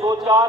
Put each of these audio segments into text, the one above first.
2-4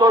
2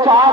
4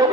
1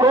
2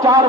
4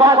5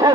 6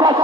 10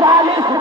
40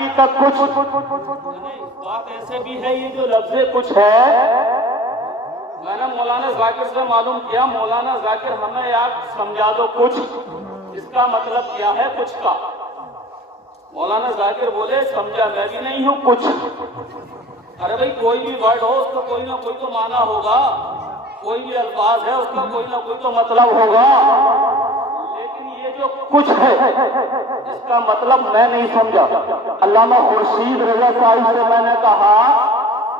حقیقت کچھ بات ایسے بھی ہے، یہ جو لفظ کچھ ہے میں نے مولانا ذاکر سے معلوم کیا، مولانا ذاکر ہمیں یاد سمجھا دو کچھ اس کا مطلب کیا ہے کچھ کا۔ مولانا ذاکر بولے سمجھا میں بھی نہیں ہوں کچھ۔ ارے بھائی کوئی بھی ورڈ ہو اس کا کوئی نہ کوئی تو معنی ہوگا، کوئی بھی الفاظ ہے اس کا کوئی نہ کوئی تو مطلب ہوگا، لیکن یہ جو کچھ ہے اس کا مطلب میں نہیں سمجھا۔ علامہ خورشید رضا صاحب سے میں نے کہا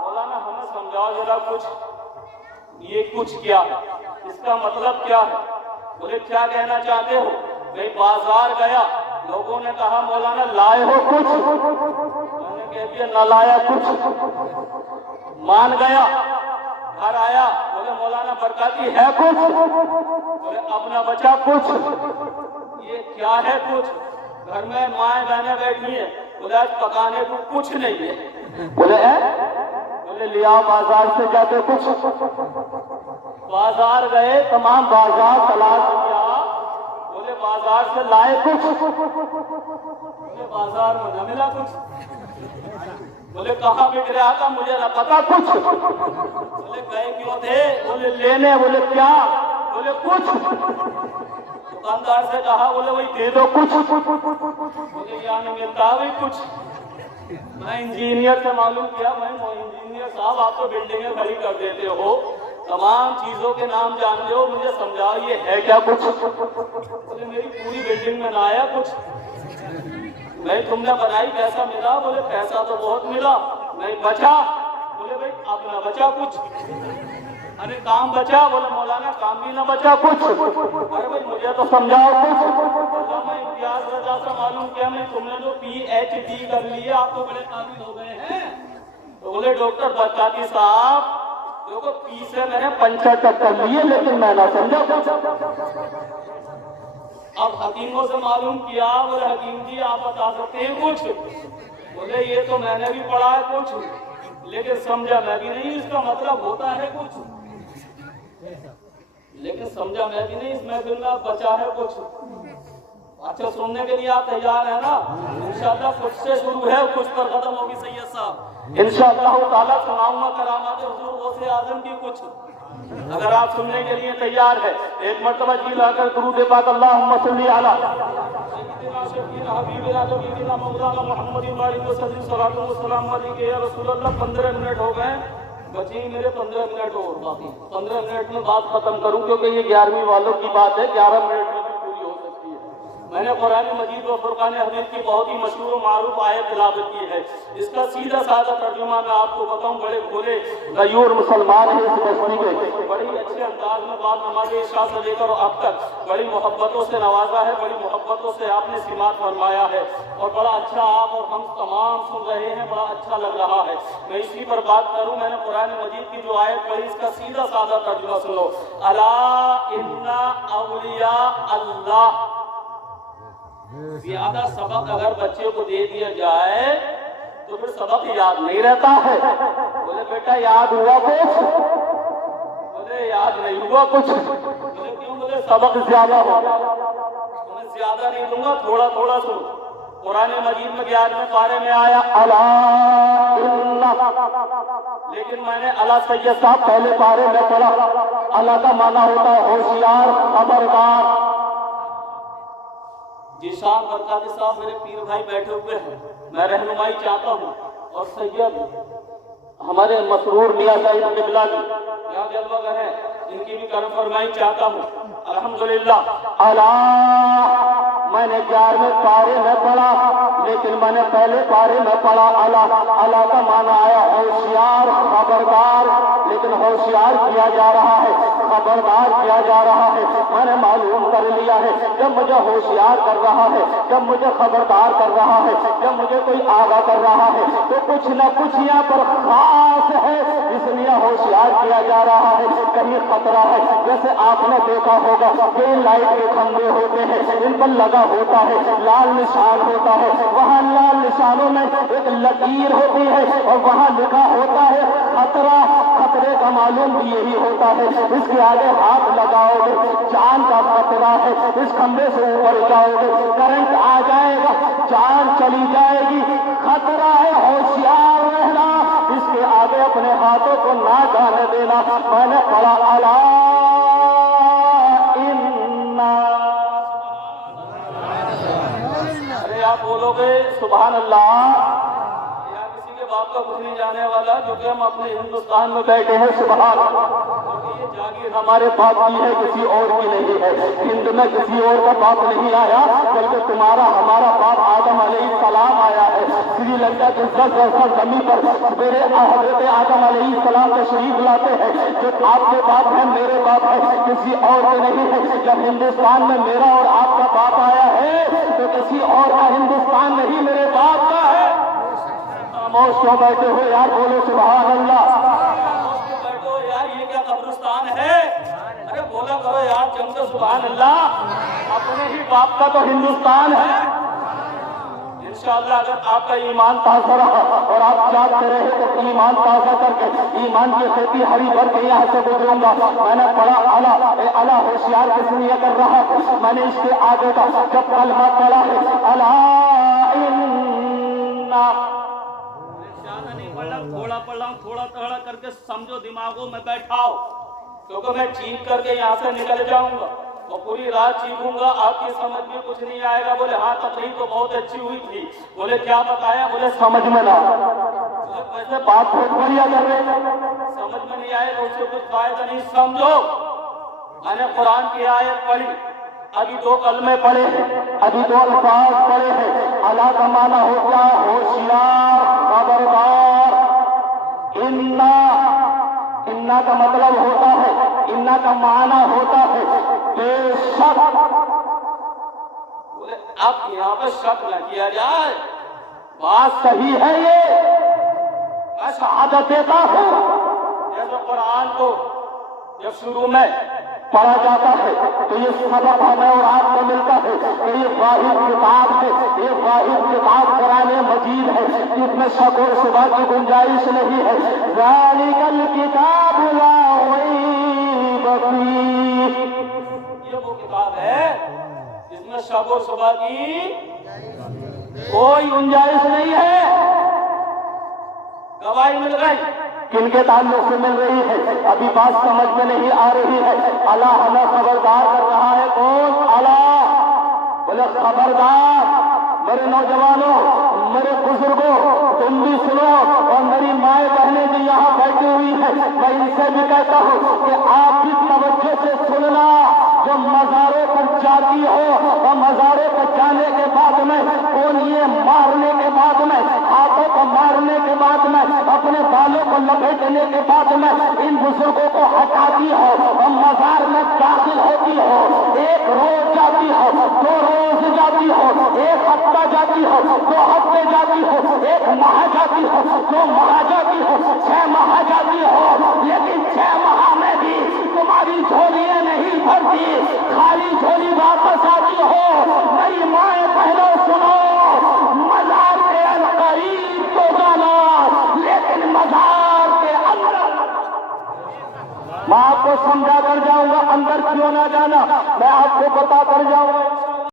مولانا ہمیں سمجھاؤ ذرا کچھ، یہ کچھ کیا ہے، اس کا مطلب کیا ہے؟ بولے کیا کہنا چاہتے ہو؟ میں بازار گیا، لوگوں نے کہا مولانا لائے ہو کچھ؟ میں نے کہہ دیا نہ لایا کچھ۔ مان گیا، گھر آیا، بولے مولانا برکاتی ہے کچھ؟ بولے اپنا بچا کچھ؟ یہ کیا ہے کچھ؟ گھر میں مائیں بہنیں بیٹھی ہیں، بولے آج پکانے کو کچھ نہیں ہے۔ بولے لیا بازار سے جا کے کچھ؟ بازار گئے، تمام بازار تلاش کیا، بولے بازار سے لائے کچھ؟ بولے بازار میں نہ ملا کچھ۔ بولے کہاں بک رہا تھا مجھے نہ پتا کچھ؟ بولے گئے کیوں تھے؟ بولے لینے۔ بولے کیا؟ بولے کچھ۔ دکاندار سے کہا، بولے وہی دے دو کچھ۔ بولے یہاں نہیں ملتا وہی کچھ۔ میں انجینئر سے معلوم کیا، میں انجینئر صاحب آپ تو بلڈنگیں کھڑی کر دیتے ہو، تمام چیزوں کے نام جانتے ہو، مجھے سمجھاؤ یہ ہے کیا کچھ؟ بولے میری پوری بلڈنگ میں نہ آیا کچھ۔ میں تم نے بنائی پیسہ ملا؟ بولے پیسہ تو بہت ملا۔ نہیں بچا؟ بولے بھائی اب نہ بچا کچھ۔ ارے کام بچا؟ بولے مولانا کام بھی نہ بچا کچھ۔ ارے بھائی مجھے تو سمجھاؤ کچھ۔ علامہ امتیاز رضا سے معلوم کیا، میں تم نے جو پی ایچ ڈی کر لی، آپ تو بڑے قابل ہو گئے ہیں۔ تو بولے ڈاکٹر برکاتی صاحب دیکھو پی سے میں نے 65 کر لیے لیکن میں نہ سمجھا کچھ۔ اب حکیموں سے معلوم کیا، بولے حکیم جی آپ بتا سکتے ہیں کچھ؟ بولے یہ تو میں نے بھی پڑھا ہے کچھ لیکن سمجھا میں بھی نہیں، اس کا مطلب ہوتا ہے کچھ لیکن سمجھا میں بھی نہیں، اس محفل میں بچا ہے کچھ۔ اچھا سننے کے لیے آپ تیار ہیں نا؟ انشاءاللہ کچھ سے شروع ہے، کچھ پر ختم ہوگی سید صاحب انشاءاللہ تعالیٰ۔ سناؤں گا کرامات حضور غوث اعظم کی کچھ، اگر آپ سننے کے لیے تیار ہے ایک مرتبہ جی لا کر درود پاک اللہم صلی علی سیدنا شفیعنا حبیبنا نبینا مولانا محمد وآلہ وسلم صلاۃ و سلام علیک یا رسول اللہ۔ 15 منٹ ہو گئے، بچیں میرے 15 منٹ اور باقی 15 منٹ میں بات ختم کروں کیونکہ یہ 11ویں والوں کی بات ہے، 11 منٹ میں بھی پوری ہو سکتی ہے۔ میں نے قرآن مجید و فرقان حمید کی بہت ہی مشہور و معروف آیت تلاوت کی ہے، اس کا سیدھا سادہ ترجمہ میں آپ کو بتاؤں، بڑے بھولے غیور مسلمان ہیں اس بستی کے، بڑی اچھے انداز میں بات نماز عشاء سے لے کر اب تک بڑی محبتوں سے نوازا ہے، بڑی محبتوں سے آپ نے سماعت فرمایا ہے اور بڑا اچھا آپ اور ہم تمام سن رہے ہیں، بڑا اچھا لگ رہا ہے۔ میں اسی پر بات کروں، میں نے قرآن مجید کی جو آیت پڑھی اس کا سیدھا سادہ ترجمہ سنو، الا ان اولیاء اللہ۔ زیادہ سبق اگر بچے کو دے دیا جائے تو پھر سبق یاد نہیں رہتا ہے۔ بولے بیٹا یاد ہوا کچھ؟ بولے یاد نہیں ہوا کچھ۔ بولے کیوں؟ بولے سبق زیادہ ہو۔ میں زیادہ نہیں دوں گا، تھوڑا تھوڑا سنو۔ قرآن مجید میں 11ویں پارے میں آیا الا ان، لیکن میں نے الا سید صاحب پہلے پارے میں پڑھا۔ الا کا معنی ہوتا ہے ہوشیار، خبردار۔ جی صاحب برکاتی صاحب میرے پیر بھائی بیٹھے ہوئے ہیں، میں رہنمائی چاہتا ہوں اور سید ہمارے مسرور میاں صاحب قبلہ کی یہاں جلوہ گر ہیں، ان کی بھی کرم فرمائی چاہتا ہوں۔ الحمدللہ الا میں نے 11ویں پارے میں پڑھا لیکن میں نے پہلے پارے میں پڑھا الا۔ الا کا معنی آیا ہوشیار، خبردار، لیکن ہوشیار کیا جا رہا ہے، خبردار کیا جا رہا ہے۔ میں نے معلوم کر لیا ہے جب مجھے ہوشیار کر رہا ہے، جب مجھے خبردار کر رہا ہے، جب مجھے کوئی آگاہ کر رہا ہے تو کچھ نہ کچھ یہاں پر خاص ہے، اس لیے ہوشیار کیا جا رہا ہے، کہیں خطرہ ہے۔ جیسے آپ نے دیکھا ہوگا کہ لائٹ کے کھمبے ہوتے ہیں، ان پر لگا ہوتا ہے لال نشان ہوتا ہے، وہاں لال نشانوں میں ایک لکیر ہوتی ہے اور وہاں لکھا ہوتا ہے خطرہ. خطرے کا معلوم بھی یہی ہوتا ہے. اس کے آگے ہاتھ لگاؤ گے جان کا خطرہ ہے. اس کھمبے سے اوپر جاؤ گے کرنٹ آ جائے گا, جان چلی جائے گی. خطرہ ہے, ہوشیار رہنا. اس کے آگے اپنے ہاتھوں کو نہ جانے دینا. میں نے پڑھا الا انا. ارے آپ بولو گے سبحان اللہ. باپ کا کچھ نہیں جانے والا, جو کہ ہم اپنے ہندوستان میں بیٹھے ہیں. سبحان اللہ. یہ جاگیر ہمارے باپ کی ہے, کسی اور کی نہیں ہے. ہند میں کسی اور کا باپ نہیں آیا, بلکہ تمہارا ہمارا باپ آدم علیہ السلام آیا ہے. سری لنکا کے 10 زمین پر میرے حضرت آدم علیہ السلام تشریف لاتے ہیں. جو آپ کے باپ ہیں میرے باپ ہے, کسی اور کے نہیں ہے. جب ہندوستان میں میرا اور آپ کا باپ آیا ہے تو کسی اور کا ہندوستان نہیں, میرے باپ کا ہے. خاموش کیوں بیٹھے ہو یار, بولو سبحان اللہ. خاموش کیوں بیٹھو یار, یہ کیا قبرستان ہے؟ ارے بولا کرو یار جم سے سبحان اللہ. اپنے ہی باپ کا تو ہندوستان ہے. انشاءاللہ اگر آپ کا ایمان تازہ رہا اور آپ جاگتے رہے تو ایمان تازہ کر کے ایمان کی کھیتی ہری بھر کے یہاں سے گزروں گا. میں نے پڑھا الا ہوشیار کس لیے کر رہا. میں نے اس کے آگے کا جب کلمہ پڑھا ہے الا انا, تھوڑا پڑھ رہا ہوں, تھوڑا تھوڑا کر کے سمجھو, دماغوں میں بیٹھاؤ, کیونکہ میں چیخ کر کے یہاں سے نکل جاؤں گا اور پوری رات چیخوں گا, آپ کی سمجھ میں کچھ نہیں آئے گا. بولے ہاں تقریر تو بہت اچھی ہوئی تھی. بولے کیا بتایا؟ بولے سمجھ میں نہ آیا. ویسے بات بہت بڑھیا کر رہے ہیں, سمجھ میں نہیں آئے گا اس سے کچھ فائدہ نہیں. سمجھو, میں نے قرآن کی آیت پڑھی, ابھی 2 کلمے پڑھے ہیں, ابھی 2 الفاظ پڑھے ہیں. اللہ کا معنی ہوتا ہے ہوشیار, خبردار. انا کا مطلب ہوتا ہے, انا کا معنی ہوتا ہے بے شک. اب یہاں پہ شک نہ کیا جائے, بات صحیح ہے. یہ میں شہادت دیتا ہوں. جیسے قرآن کو جب شروع میں پڑھا جاتا ہے تو یہ سبق ہمیں اور آپ کو ملتا ہے کہ یہ واحد کتاب ہے, یہ واحد کتاب قرآن مجید ہے, جس میں شک و شبہ کی گنجائش نہیں ہے. ذالک الکتاب لا ریب فیہ, یہ وہ کتاب ہے جس میں شک و شبہ کی کوئی گنجائش نہیں ہے. گواہی مل گئی, کن کے تعلق سے مل رہی ہے؟ ابھی بات سمجھ میں نہیں آ رہی ہے. اللہ ہمیں خبردار کر رہا ہے. کون؟ اللہ. بولے خبردار میرے نوجوانوں, میرے بزرگوں, تم بھی سنو, اور میری مائیں بہنیں بھی یہاں بیٹھی ہوئی ہیں, میں ان سے بھی کہتا ہوں کہ آپ بھی توجہ سے سننا. جو مزاروں پر جاتی ہو اور مزاروں پر جانے کے بعد میں یہ مارنے کے بعد میں, ہاتھوں کو مارنے کے بعد میں, اپنے بالوں کو لپیٹنے کے بعد میں ان بزرگوں کو ہٹاتی ہو اور مزار میں داخل ہوتی ہو, 1 روز جاتی ہو, 2 روز جاتی ہو, 1 ہفتہ جاتی ہو, 2 ہفتے جاتی ہو, 1 ماہ جاتی ہو, 2 ماہ جاتی ہو, 6 ماہ جاتی ہو, لیکن 6 ماہ میں بھی تمہاری جھولیاں نہیں بھرتی, خالی جھولی واپس آتی ہو. میری مائیں بہنوں سنو, مزار کے القریب تو جانا لیکن مزار کے اندر. میں آپ کو سمجھا کر جاؤں گا, اندر کیوں نہ جانا, میں آپ کو بتا کر جاؤں گا.